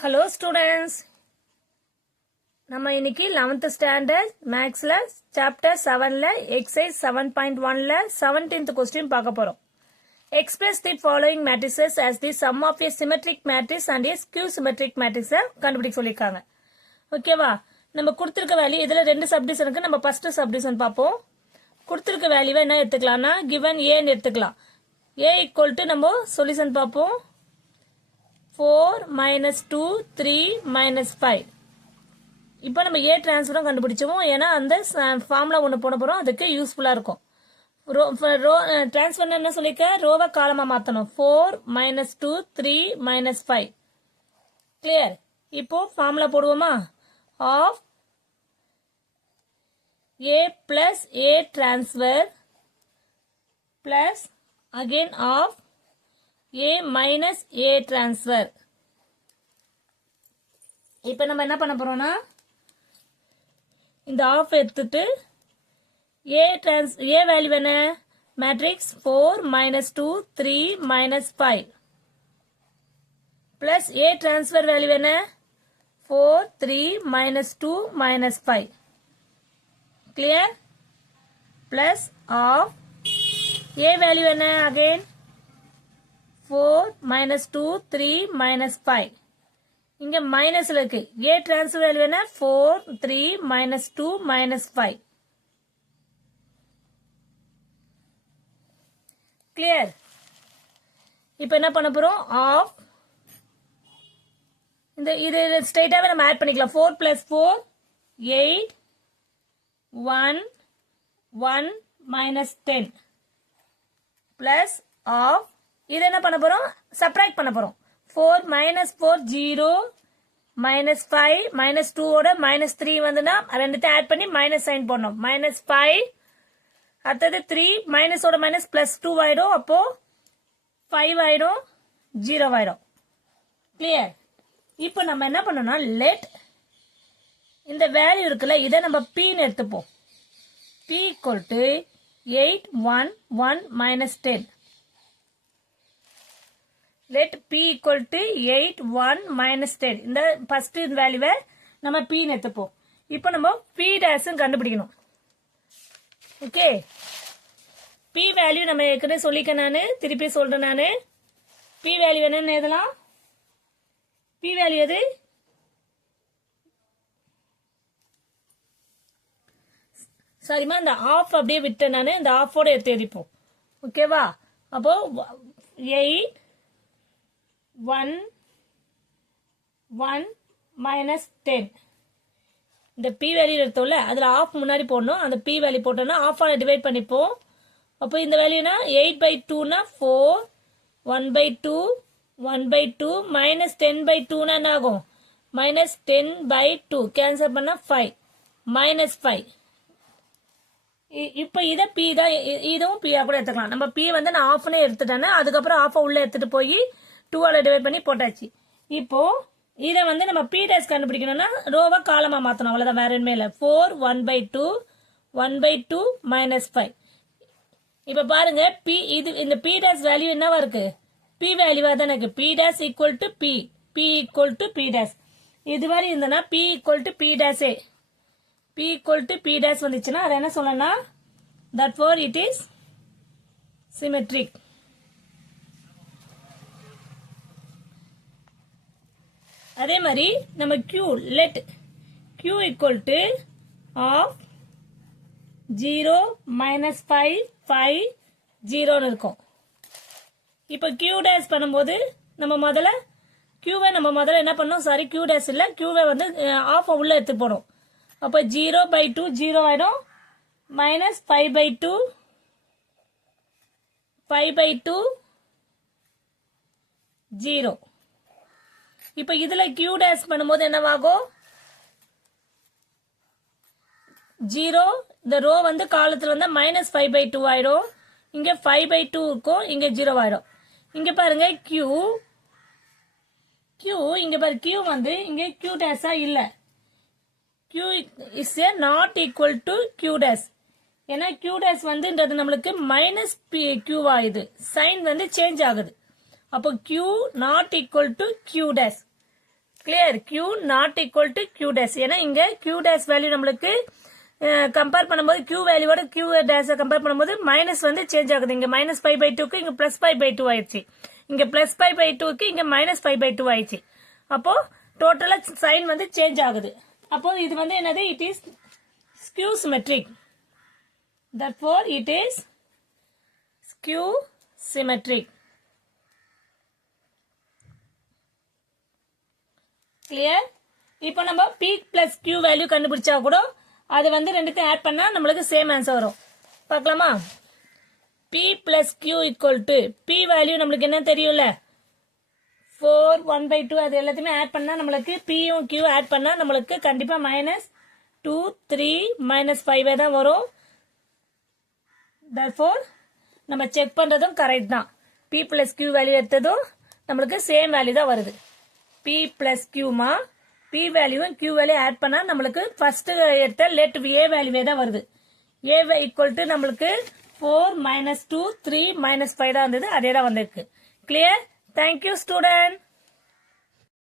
Hello students. நம்ம இன்னைக்கு 11th standard மேக்ஸ்ல சாப்டர் 7ல எக்ஸசைஸ் 7.1ல 17th क्वेश्चन பார்க்க போறோம். Express the following matrices as the sum of a symmetric matrix and a skew symmetric matrix கண்டுபிடிக்க சொல்லிருக்காங்க. ஓகேவா? நம்ம கொடுத்திருக்க வேல்யூ இதுல ரெண்டு சப்டிவிஷனுக்கு நம்ம ஃபர்ஸ்ட் சப்டிவிஷன் பாப்போம். கொடுத்திருக்க வேல்யூவை என்ன எடுத்துக்கலாம்னா given a ன்னு எடுத்துக்கலாம். a equal to நம்ம சொல்யூஷன் பாப்போம். 4 minus 2 3 minus 5. இப்போ நம்ம a டிரான்ஸ்ஃபரும் கண்டுபிடிச்சோம். ஏன்னா அந்த ஃபார்முலா ஒன்று போட போறோம், அதுக்கு யூஸ்ஃபுல்லா இருக்கும். டிரான்ஸ்ஃபர் என்ன சொல்லிக்க, ரோவை காலமா மாத்தணும். 4 minus 2 3 minus 5. கிளியர்? இப்போ ஃபார்முலா போடுவோமா? Of a plus a transfer plus again of a minus a transfer. இப்போ நம்ம என்ன பண்ண போறோம்னா இந்த ஆஃப் எடுத்துட்டு a வேல்யூ என்ன, matrix 4 minus 2 3 minus 5 plus a transfer value என்ன 4 3 minus 2 minus 5. clear? plus of a value என்ன again 4 minus 2 3 minus 5. இங்க மைனஸ்ல இருக்கு. a டிரான்ஸ்ஃபர் வேல்யூ என்ன 4 3 minus 2 minus 5. கிளியர்? இப்போ என்ன பண்ண போறோம், ஆஃப் இந்த இது ஸ்ட்ரைட்டாவே நம்ம ஆட் பண்ணிக்கலாம். 4 plus 4 8 1 1 minus 10 plus of இது என்ன பண்ண போறோம், சப்ட்ராக்ட் பண்ண போறோம். 4 minus 4 0 minus 5 minus 2 ஓட minus 3 வந்துனா ரெண்டுத்தையும் ஆட் பண்ணி மைனஸ் சைன் போடணும். minus 5 அடுத்தது 3 மைனஸ் ஓட மைனஸ் பிளஸ் 2 ஆயிடும். அப்போ 5 ஆயிடும், 0 ஆயிடும். கிளியர்? இப்போ நம்ம என்ன பண்ணோம்னா லெட் இந்த வேல்யூ இருக்குல்ல, இதை நம்ம pன்னு எடுத்துப்போம். p equal to 8 1 1 minus 10. let p equal to 8 1 minus 10. இந்த ஃபர்ஸ்ட் வேல்யூவை நம்ம p ன்னு எடுத்துப்போம். இப்போ நம்ம p dash கண்டுபிடிக்கணும். ஓகே, p வேல்யூ நம்ம ஏற்கனவே சொல்லிக்க, நானு திருப்பி சொல்றேன். நானு p வேல்யூ என்னன்னு எழுதலாம். p வேல்யூ எது, சாரிமா இந்த ஆஃப் அப்படியே விட்டேன் நானு, இந்த ஆஃபோட எடுத்து எழுதிப்போம். ஓகேவா? அப்போ 8 1 1 minus 10. இந்த p வேல்யூ எடுத்தோம்ல, அதுல ஆஃப் முன்னாடி போடணும். அந்த p வேல்யூ போட்டோம்னா ஆஃப் ஆல டிவைட் பண்ணிப்போம். அப்போ இந்த வேல்யூனா 8/2னா 4 1/2 1/2 minus 10/2னா என்ன ஆகும், minus 10/2 கேன்சல் பண்ணா 5 minus 5. இப்போ இத p தான், இதுவும் p கூட எடுத்துக்கலாம். நம்ம p வந்து நான் ஆஃப்னே எடுத்துட்டேன்னா அதுக்கப்புறம் ஆஃப் உள்ள எடுத்துட்டு போய் 2 ஆல டிவைட் பண்ணி போட்டாச்சு. இப்போ இத வந்து நம்ம p டேஷ் கண்டுபிடிக்கணும்னா ரோவை காலமா மாத்தணும், அவ்வளவுதான், வேற எதுவுமே இல்ல. 4 1/2 1/2 minus 5. இப்ப பாருங்க p இது இந்த p டேஷ் வேல்யூ என்னவா இருக்கு, p வேல்யூவா தான் இருக்கு. p dash equal to p, p equal to p dash. இது மாதிரி இருந்தனா p equal to p dash, p equal to p dash வந்துச்சுன்னா அது என்ன சொல்லலாம், therefore it is symmetric. அதே மாதிரி நம்ம q let q equal to of 0 minus 5 5 0 இருக்கும். இப்போ q dash பண்ணும்போது நம்ம முதல்ல q-வை நம்ம முதல்ல என்ன பண்ணோம், சாரி q dash இல்ல, q-வை வந்து ஆஃப் உள்ள எடுத்து போடும். அப்போ 0/2 0 ஆயிடும், minus 5/2 5/2 0. இப்ப இதுல q dash பண்ணும்போது என்னவாகும், 0 இந்த ரோ வந்து காலத்துல வந்தா minus 5/2 ஆயிடும். இங்க 5/2 இருக்கும், இங்க 0 ஆயிடும். இங்க பாருங்க q இங்க பாரு, q வந்து இங்க q dash இல்ல, q is not equal to q dash. ஏன்னா q dash வந்துன்றது நம்மளுக்கு minus q ஆகுது, சைன் வந்து சேஞ்ச் ஆகுது. அப்போ q not equal to q dash. Clear q not equal to q dash. ஏன்னா இங்க q டேஷ் வேல்யூ நம்மளுக்கு கம்பேர் பண்ணும்போது q வேல்யூவோட q டேஷ் கம்பேர் பண்ணும்போது மைனஸ் வந்து சேஞ்ச் ஆகுது. இங்க மைனஸ் 5/2க்கு இங்க பிளஸ் 5/2 ஆயிடுச்சு. இங்க பிளஸ் 5/2க்கு இங்க மைனஸ் 5/2 ஆயிடுச்சு. அப்போ டோட்டலா சைன் வந்து சேஞ்ச் ஆகுது. அப்போ இது வந்து என்னது? It is skew symmetric. Therefore it is skew symmetric. Clear? இப்போ நம்ம p plus q வேல்யூ கண்டுபிடிச்சா கூட அது வந்து ரெண்டுக்கும் ஆட் பண்ணா நம்மளுக்கு சேம் ஆன்சர் வரும். பார்க்கலாமா? p plus q equal to p value நம்மளுக்கு என்ன தெரியும்ல? 4 1/2 அது எல்லாத்தையுமே ஆட் பண்ணா நம்மளுக்கு p யும் q ஆட் பண்ணா நம்மளுக்கு கண்டிப்பா மைனஸ் 2 3 மைனஸ் 5 தான் வரும். therefore நம்ம செக் பண்றதும் கரெக்ட் தான். p plus q வேல்யூ எடுத்ததும் நம்மளுக்கு சேம் வேல்யூ தான் வருது. p plus q மா p வேல்யூவும் q வேல்யூ ஆட் பண்ணா நம்மளுக்கு ஃபர்ஸ்ட் எடுத்த லெட் a வேல்யூவே தான் வருது. a ஈக்குவல் டு நம்மளுக்கு 4 மைனஸ் 2 3 மைனஸ் 5 தான் இருந்தது. அதே தான் வந்திருக்கு. கிளியர்? Thank you student.